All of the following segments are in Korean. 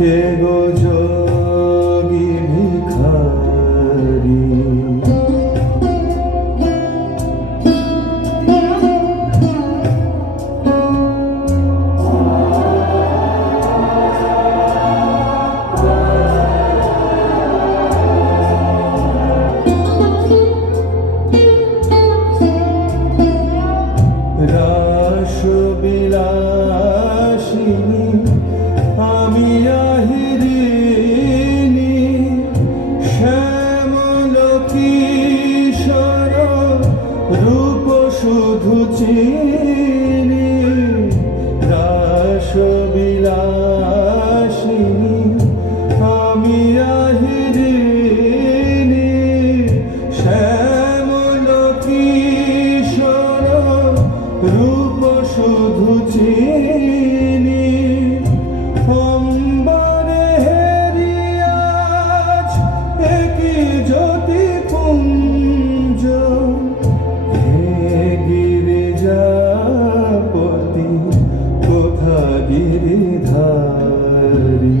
깨고 저기 미카 ধারী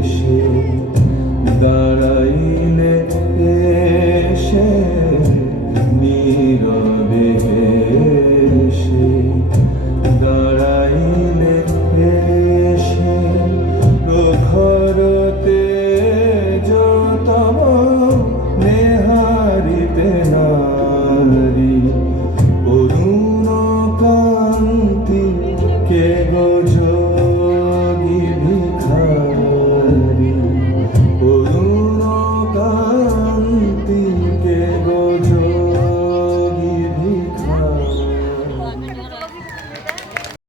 এসে দাঁড়া